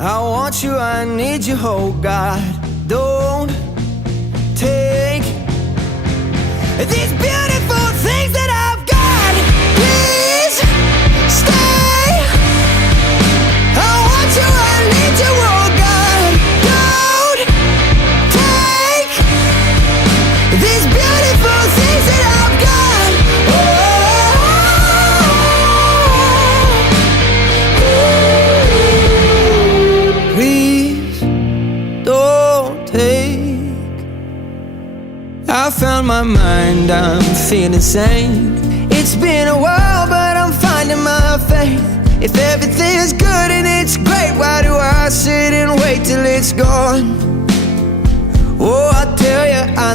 I want you, I need you, oh God. Don't take these beautiful things that I've got. Please stay. I want you, I need you, oh God. Don't take these beautiful things that I've got. Please don't take. I found my mind, I'm feeling sane. It's been a while, but I'm finding my faith. If everything's good and it's great, why do I sit and wait till it's gone? Oh, I tell you, I